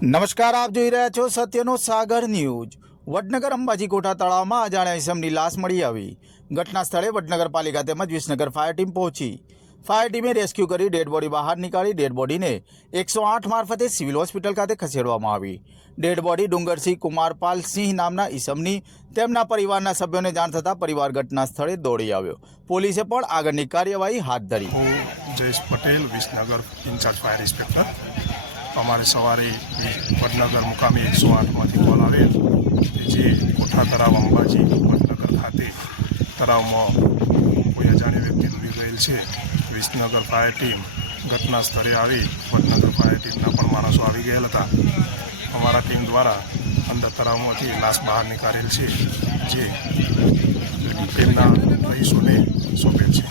નમસ્કાર, આપ જોઈ રહ્યા છો સત્યનો સાગર ન્યૂઝ। વડનગર અંબાજી કોઠા તળાવમાં અજાણ્યા ઇસમની લાશ મળી આવી। ઘટના સ્થળે વડનગર પાલિકા તેમજ વિસનગર ફાયર ટીમ પહોંચી। ફાયર ટીમે રેસ્ક્યુ કરી ડેડ બોડી બહાર નીકાળી ડેડ બોડીને 108 મારફતે સિવિલ હોસ્પિટલ ખાતે ખસેડવામાં આવી। ડેડ બોડી ડુંગરસિંહ કુમારપાલ સિંહ નામના ઇસમની તેમના પરિવારના સભ્યોને જાણ થતાં પરિવાર ઘટના સ્થળે દોડી આવ્યો। પોલીસે પણ આગળની કાર્યવાહી હાથ ધરી। Jayesh Patel, Visnagar incharge fire inspector. અમારે સવારે વડનગર મુકામે 108માંથી કોલ આવેલ કે જે કોઠા તળાવ અંબાજી વડનગર ખાતે તળાવમાં કોઈ અજાણ્યા વ્યક્તિ ડૂબી ગયેલ છે। વિસનગર ફાયર ટીમ ઘટના સ્થળે આવી વડનગર ફાયર ટીમના પણ માણસો આવી ગયેલ હતા। અમારા ટીમ દ્વારા અંદર તળાવમાંથી લાશ બહાર નીકાળેલ છે, જે તેમના રહીશોને સોંપેલ છે।